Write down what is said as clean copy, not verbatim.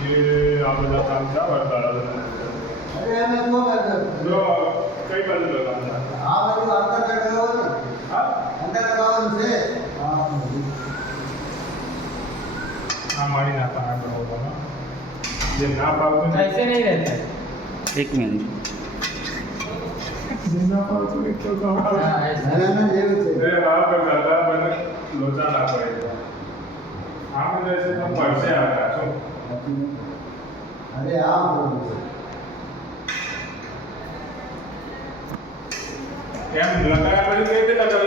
ये आप लोग काम क्या करता है? अरे मैं क्यों करता हूँ? जो कई बार लगा था। हाँ मैं तो अंदर कर रहा हूँ ना। हाँ? अंदर लगाओ उनसे। हाँ हमारी ना पाना होगा ना। ये ना पाओ तो ऐसे नहीं रहता है। एक मिनट ये ना पाओ तो एक तो हाँ, कमाल। ऐसे। ना ना ये होते ये हाँ पर ज़्यादा बना लोचा ना पड़ेगा। हाँ मुझे ऐसे तो पैसे आ रहा है तो अरे आप बोलो क्या लगाया पड़ी गए थे लगा